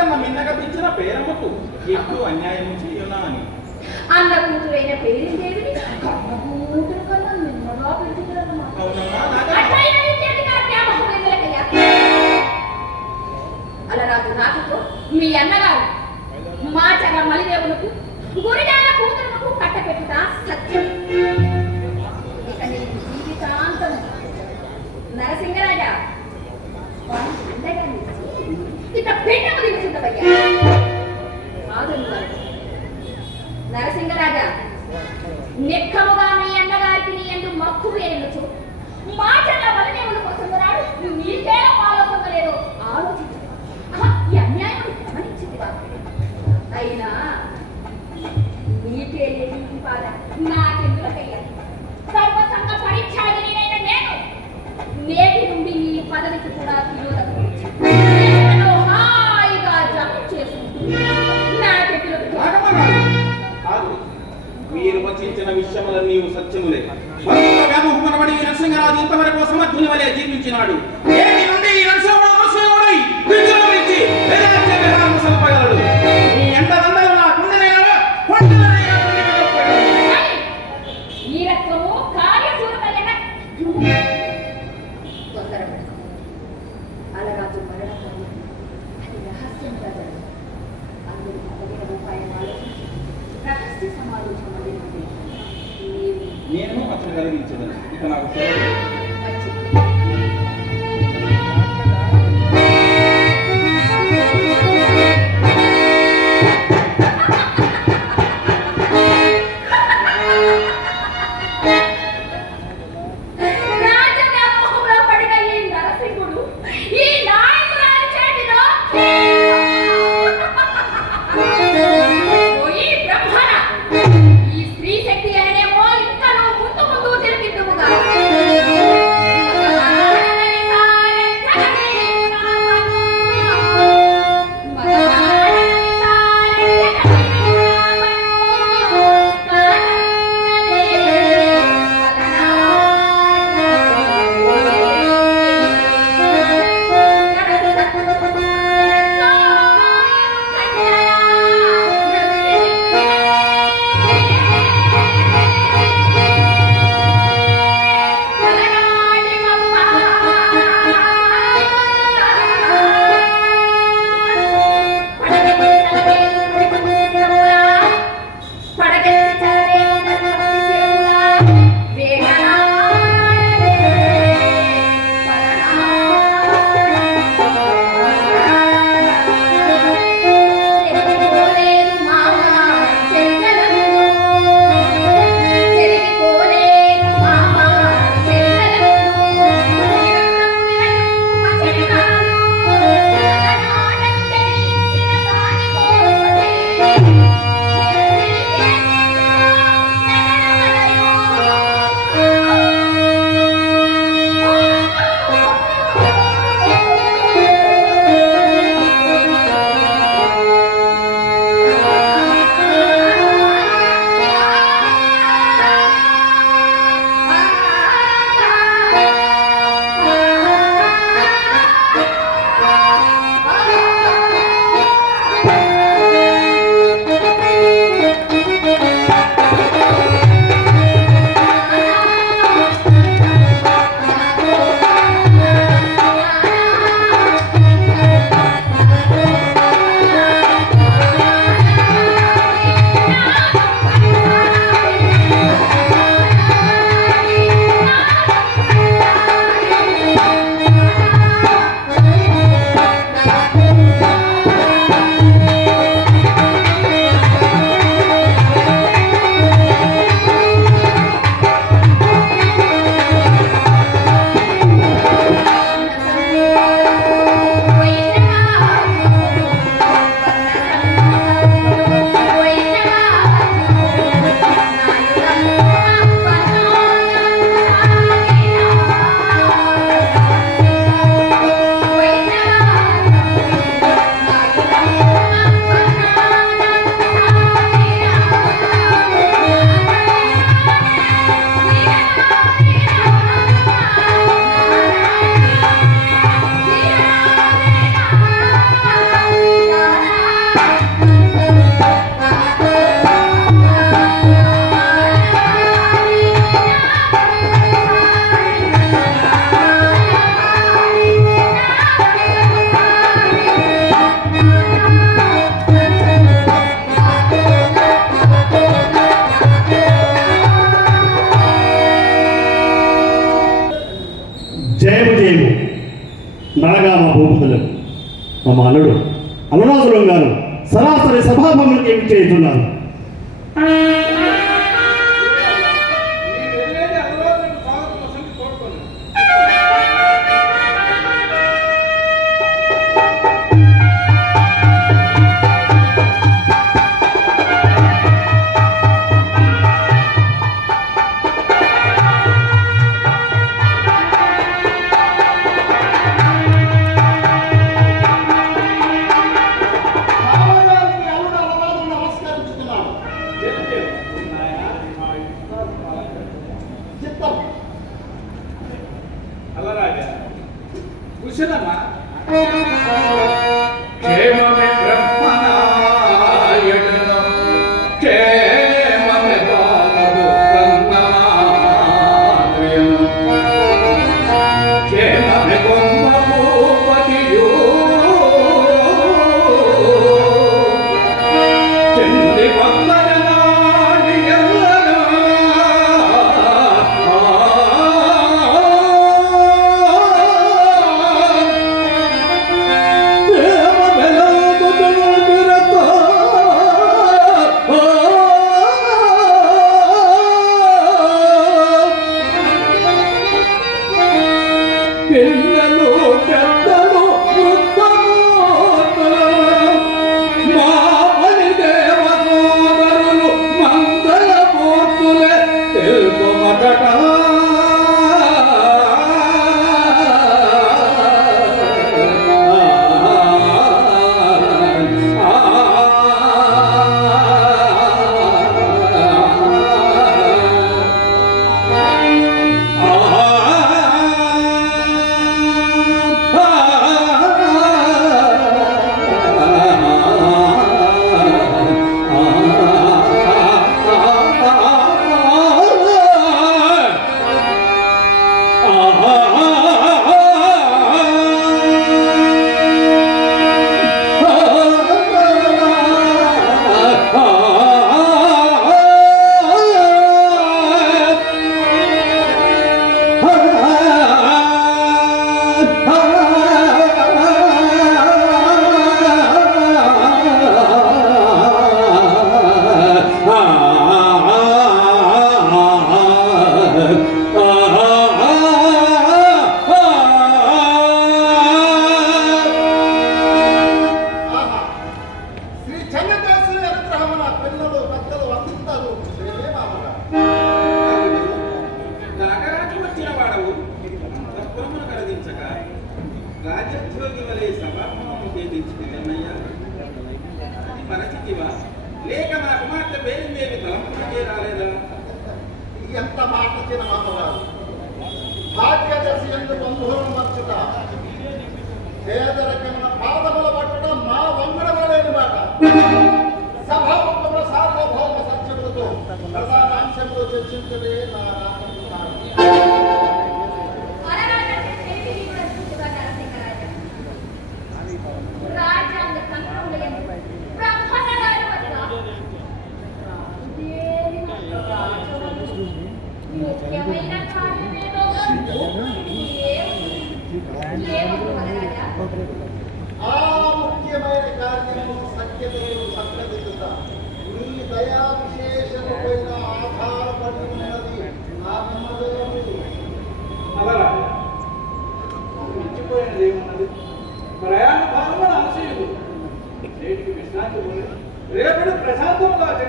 అంతకన్నా మిన్నగపించిన పేరమ్మకు ఎక్కువ అన్యాయం చేయునా అని. అన్న కూతురైన అలా రాదు నాకు మీ అన్నగారు మాచర మలిదేవులకు గురిగాల కూతురుకు కట్ట పెట్టుట సత్యం. ఇక నీ జీవితాంతం నరసింహరాజా అండగా పెట్ట తీసుకువయ్యా కాదు నరసింహరాజా నిక్కముగా వాక్కులన్నీ సత్యములే. వ్యామోహం అనబడి నరసింహరాజు ఇంతవరకు సమర్థుని వలె జీవించినాడు. ఏ కలిగించదని ఇక నాకు నాగా మా భూపతులకు మా అల్లుడు. అలనాథులం గారు సరాసరి సభాభవనికి ఏమి చేయుతున్నారు ఎంత మాట చిన్న మామగారు? భాగ్యదశి ఎందు బంధువులను మర్చుట పేదరికమున పాదముల పట్టడం మా వంగడమలేని మాట. సభాముఖముల సార్వభౌమ సత్యములతో ప్రధానాంశములు చర్చించలే నా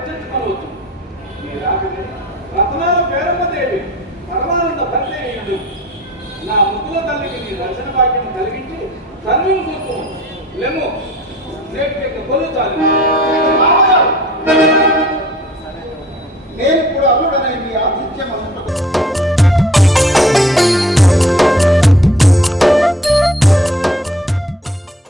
చర్చించుకోవచ్చు. మీ రాకని రత్నాల పేరమ్మదేవి పరమానంద భర్త నా ముక్కుల తల్లికి నీ దర్శన భాగ్యం కలిగించి తన్వి కూర్చు లెము నేటికి కొలుతాను నేను ఇప్పుడు అల్లుడనే మీ ఆతిథ్యం అందుకుంటున్నాను